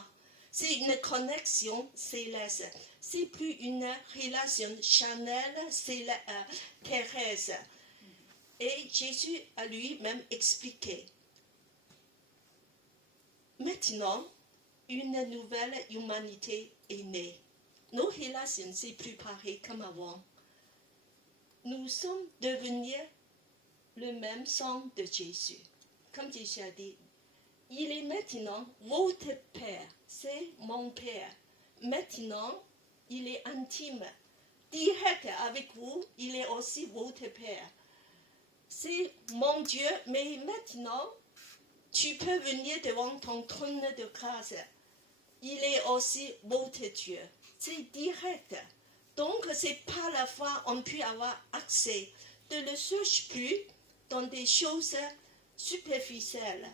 C'est une connexion céleste. C'est plus une relation charnelle, terrestre. Et Jésus a lui-même expliqué. Maintenant, une nouvelle humanité est née. Nos relations, c'est plus pareil comme avant. Nous sommes devenus le même sang de Jésus. Comme Jésus a dit, il est maintenant votre Père, c'est mon Père. Maintenant, il est intime, direct avec vous, il est aussi votre Père. C'est mon Dieu, mais maintenant, tu peux venir devant ton trône de grâce. Il est aussi votre Dieu. C'est direct. Donc, c'est par la foi on peut avoir accès. Ne le cherche plus dans des choses superficielles.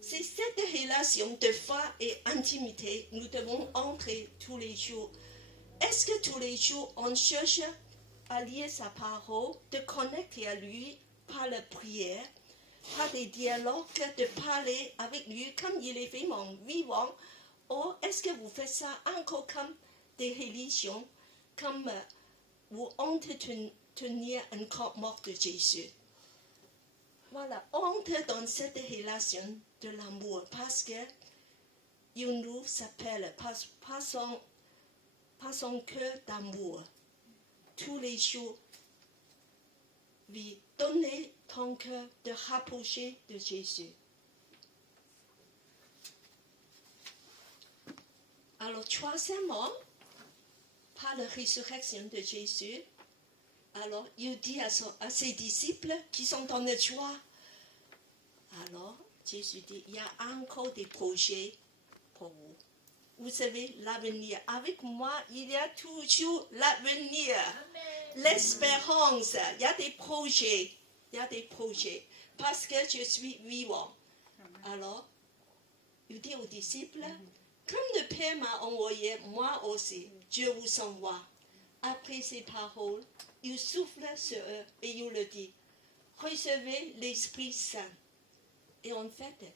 C'est cette relation de foi et intimité nous devons entrer tous les jours. Est-ce que tous les jours on cherche à lire sa parole, de connecter à lui par la prière, par des dialogues, de parler avec lui comme il est vraiment vivant, ou est-ce que vous faites ça encore comme des religions, comme vous entretenir un corps mort de Jésus? Voilà, entre dans cette relation de l'amour parce que il nous appelle par son cœur d'amour. Tous les jours, lui donner ton cœur de rapprocher de Jésus. Alors, troisièmement, par la résurrection de Jésus, alors il dit à ses disciples qui sont dans la joie, alors Jésus dit, il y a encore des projets pour vous. Vous savez, l'avenir. Avec moi, il y a toujours l'avenir. L'espérance. Il y a des projets. Il y a des projets. Parce que je suis vivant. Alors, il dit aux disciples, comme le Père m'a envoyé, moi aussi, Dieu vous envoie. Après ces paroles, il souffle sur eux et il le dit, recevez l'Esprit Saint. Et en fait,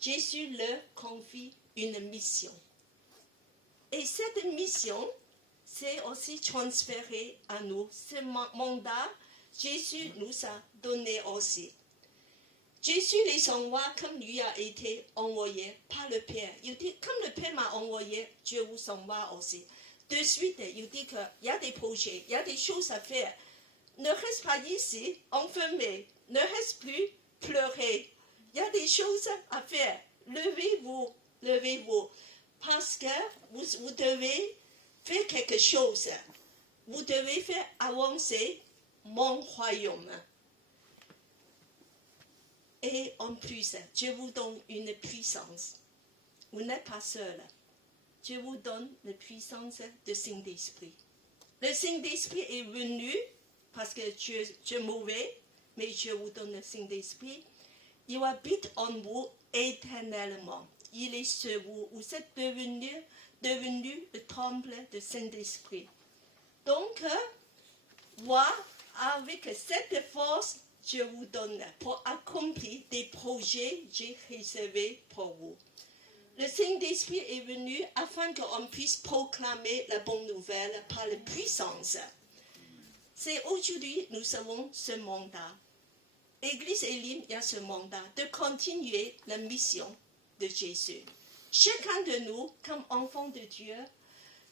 Jésus leur confie une mission. Et cette mission, c'est aussi transféré à nous. Ce mandat, Jésus nous a donné aussi. Jésus les envoie comme lui a été envoyé par le Père. Il dit, comme le Père m'a envoyé, Dieu vous envoie aussi. De suite, il dit qu'il y a des projets, il y a des choses à faire. Ne reste pas ici, enfermé. Ne reste plus pleurer. Il y a des choses à faire. Levez-vous, levez-vous. Parce que vous devez faire quelque chose. Vous devez faire avancer mon royaume. Et en plus, Dieu vous donne une puissance. Vous n'êtes pas seul. Dieu vous donne la puissance du Saint-Esprit. Le Saint-Esprit est venu parce que Dieu est mauvais, mais Dieu vous donne le Saint-Esprit. Il habite en vous éternellement. Il est sur vous. Vous êtes devenu le temple du Saint-Esprit. Donc, voir avec cette force, Dieu vous donne pour accomplir des projets que j'ai réservés pour vous. Le Saint-Esprit est venu afin qu'on puisse proclamer la bonne nouvelle par la puissance. C'est aujourd'hui, nous avons ce mandat. Église Elim, il y a ce mandat de continuer la mission de Jésus. Chacun de nous, comme enfants de Dieu,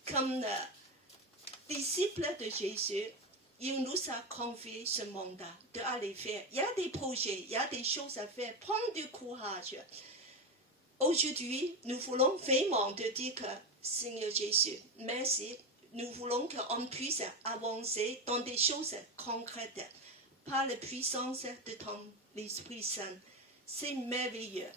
comme disciples de Jésus, il nous a confié ce mandat d'aller faire. Il y a des projets, il y a des choses à faire. Prends du courage. Aujourd'hui, nous voulons vraiment te dire que, Seigneur Jésus, merci. Nous voulons qu'on puisse avancer dans des choses concrètes par la puissance de ton Esprit Saint. C'est merveilleux.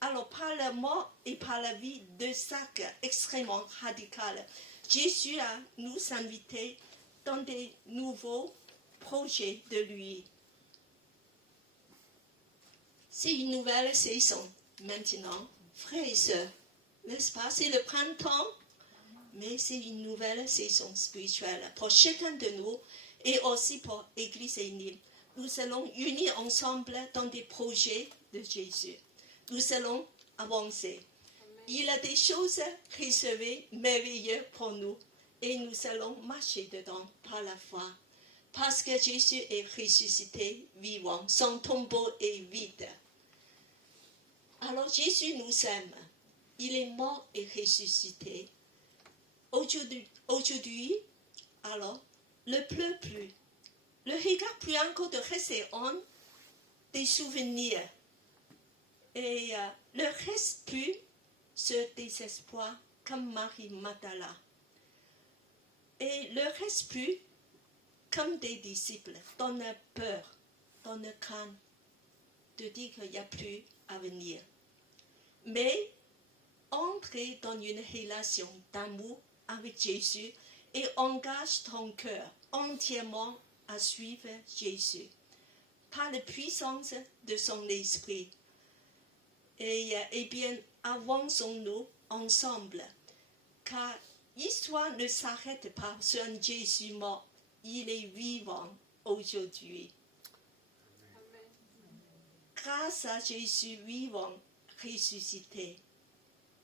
Alors, par la mort et par la vie de sac extrêmement radical, Jésus a nous invité dans des nouveaux projets de lui. C'est une nouvelle saison maintenant, frères et sœurs, n'est-ce pas? C'est le printemps, mais c'est une nouvelle saison spirituelle pour chacun de nous et aussi pour l'Église Elim. Nous allons unir ensemble dans des projets de Jésus. Nous allons avancer. Il a des choses réservées, merveilleuses pour nous. Et nous allons marcher dedans par la foi. Parce que Jésus est ressuscité, vivant. Son tombeau est vide. Alors Jésus nous aime. Il est mort et ressuscité. Aujourd'hui, alors, ne pleure plus. Le regard plus encore de rester des souvenirs. Et ne reste plus ce désespoir comme Marie Magdala. Et ne reste plus comme des disciples, dans la peur, dans le crainte, de dire qu'il n'y a plus à venir. Mais entrer dans une relation d'amour avec Jésus et engage ton cœur entièrement à suivre Jésus par la puissance de son esprit. Et bien, avançons-nous ensemble, car l'histoire ne s'arrête pas sur un Jésus mort, il est vivant aujourd'hui. Grâce à Jésus vivant, ressuscité,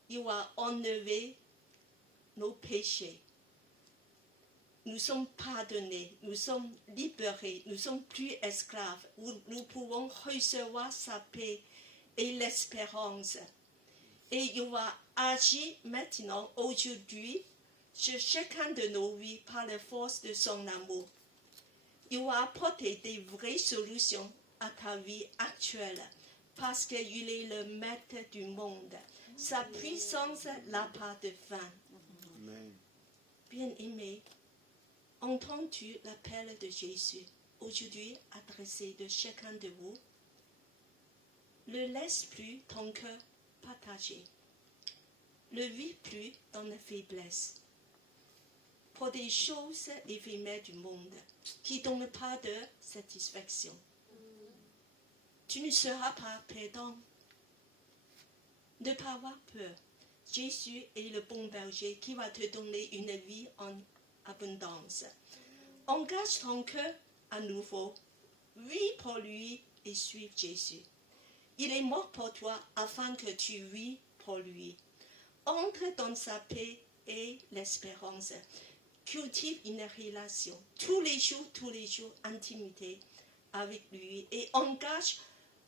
il a enlevé nos péchés. Nous sommes pardonnés, nous sommes libérés, nous sommes plus esclaves. Nous pouvons recevoir sa paix et l'espérance. Et il va agir maintenant, aujourd'hui, sur chacun de nos vies par la force de son amour. Il va apporter des vraies solutions à ta vie actuelle parce qu'il est le maître du monde. Sa puissance n'a pas de fin. Bien-aimé, entends-tu l'appel de Jésus aujourd'hui adressé de chacun de vous? Ne laisse plus ton cœur partagé. Ne vis plus dans la faiblesse pour des choses éphémères du monde qui ne donnent pas de satisfaction. Tu ne seras pas perdant. Ne pas avoir peur. Jésus est le bon berger qui va te donner une vie en abondance. Engage ton cœur à nouveau. Vis pour lui et suive Jésus. Il est mort pour toi afin que tu vis pour lui. Entre dans sa paix et l'espérance. Cultive une relation tous les jours, intimité avec lui et engage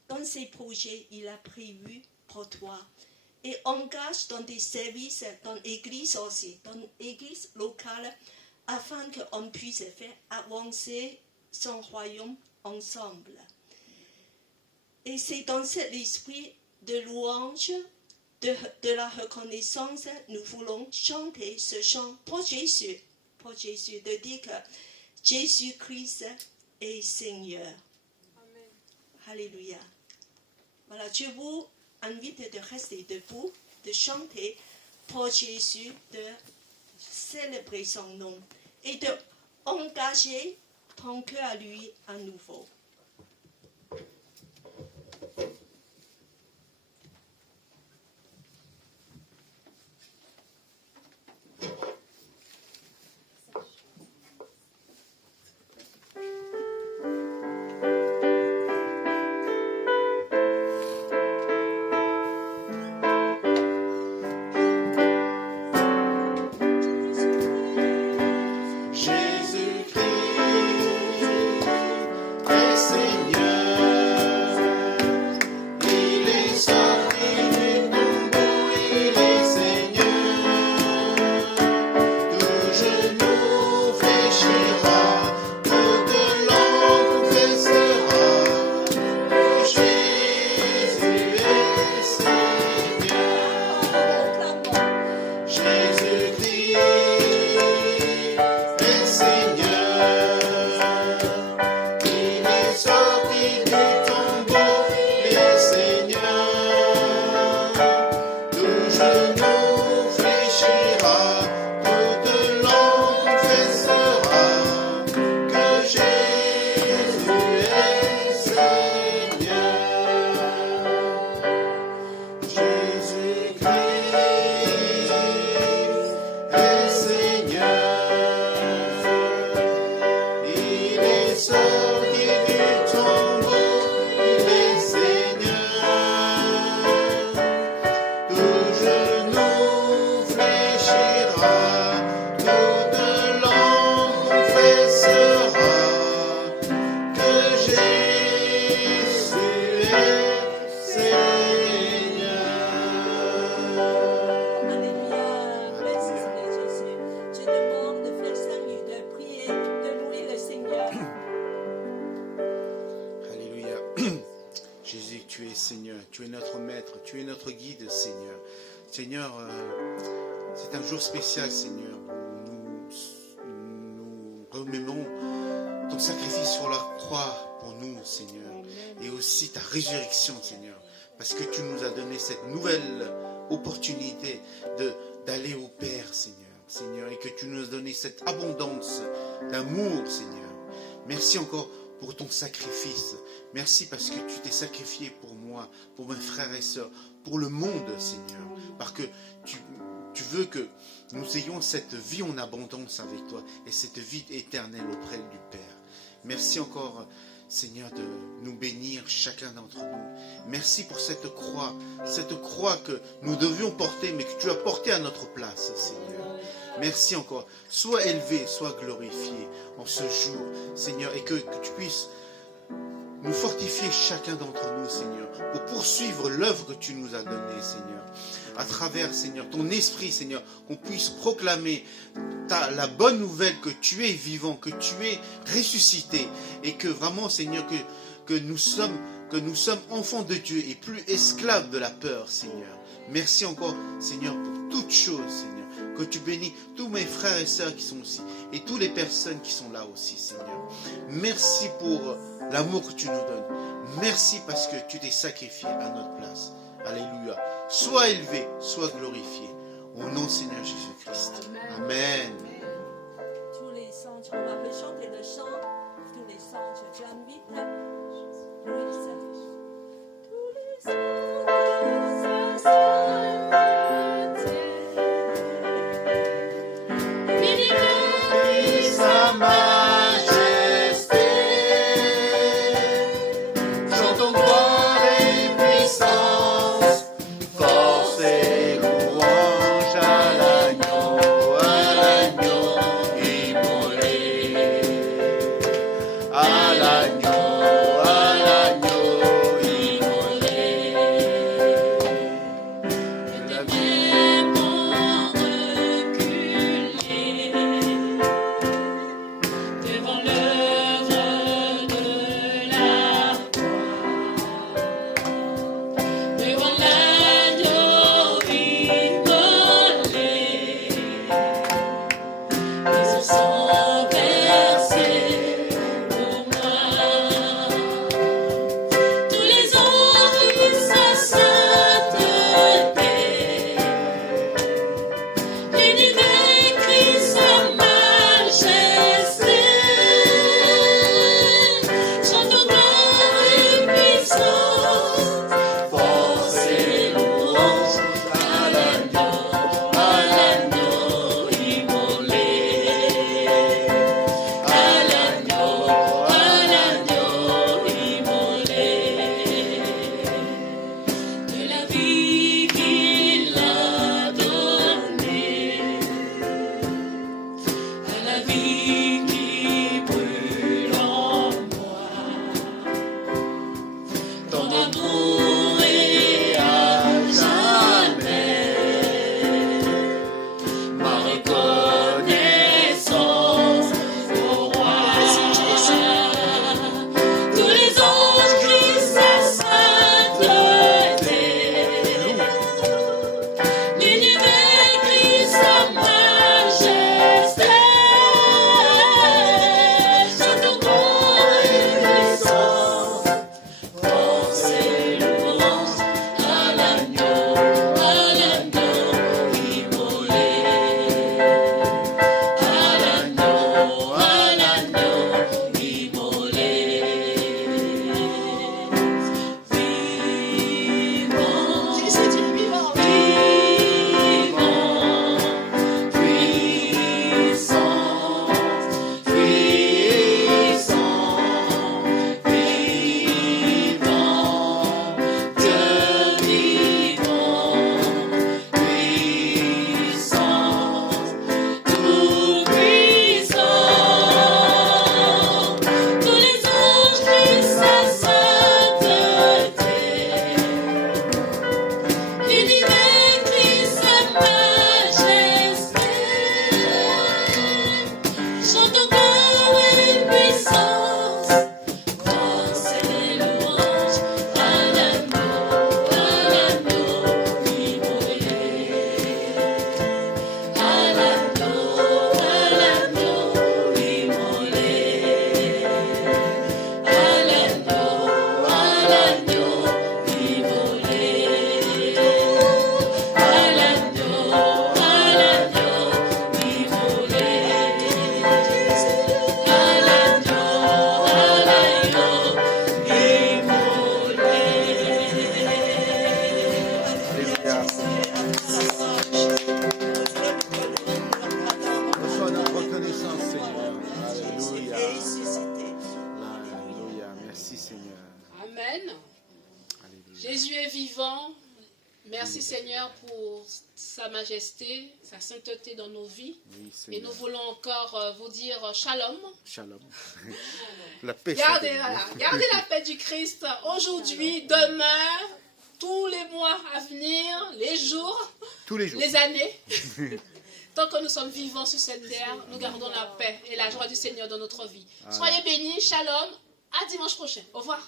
dans ses projets il a prévus pour toi. Et engage dans des services, dans l'église aussi, dans l'église locale, afin qu'on puisse faire avancer son royaume ensemble. Et c'est dans cet esprit de louange, de la reconnaissance, nous voulons chanter ce chant pour Jésus, de dire que Jésus-Christ est Seigneur. Amen. Alléluia. Voilà, je vous invite de rester debout, de chanter pour Jésus, de célébrer son nom et de engager ton cœur à lui à nouveau. Jésus-Christ notre guide, Seigneur. Seigneur, c'est un jour spécial, Seigneur. Nous remémorons ton sacrifice sur la croix pour nous, Seigneur. Et aussi ta résurrection, Seigneur. Parce que tu nous as donné cette nouvelle opportunité d'aller au Père, Seigneur. Seigneur, et que tu nous as donné cette abondance d'amour, Seigneur. Merci encore pour ton sacrifice. Merci parce que tu t'es sacrifié pour moi, pour mes frères et sœurs, pour le monde, Seigneur. Parce que tu veux que nous ayons cette vie en abondance avec toi et cette vie éternelle auprès du Père. Merci encore, Seigneur, de nous bénir chacun d'entre nous. Merci pour cette croix que nous devions porter, mais que tu as portée à notre place, Seigneur. Merci encore. Sois élevé, sois glorifié en ce jour, Seigneur, et que tu puisses nous fortifier chacun d'entre nous, Seigneur, pour poursuivre l'œuvre que tu nous as donnée, Seigneur. À travers, Seigneur, ton esprit, Seigneur, qu'on puisse proclamer la bonne nouvelle que tu es vivant, que tu es ressuscité, et que vraiment, Seigneur, que nous sommes enfants de Dieu et plus esclaves de la peur, Seigneur. Merci encore, Seigneur, pour toutes choses, Seigneur. Que tu bénis tous mes frères et sœurs qui sont ici et toutes les personnes qui sont là aussi, Seigneur. Merci pour l'amour que tu nous donnes. Merci parce que tu t'es sacrifié à notre place. Alléluia. Sois élevé, sois glorifié. Au nom du Seigneur Jésus-Christ. Amen. Tous les saints, on va chanter le chant. Tous les saints, je t'invite. Tous les saints. Tous les saints, Sa majesté, chantons gloire et puissance, force et louange à l'agneau immolé, à l'agneau vivant. Merci Seigneur pour sa majesté, sa sainteté dans nos vies. Oui, Et Seigneur. nous voulons encore vous dire shalom. Shalom. La paix Gardez, soit avec voilà, vous. gardez la paix du Christ aujourd'hui, demain, tous les mois à venir, les jours, Tous les jours. les années. Tant que nous sommes vivants sur cette terre, nous gardons la paix et la joie du Seigneur dans notre vie. Soyez bénis, shalom, à dimanche prochain. Au revoir.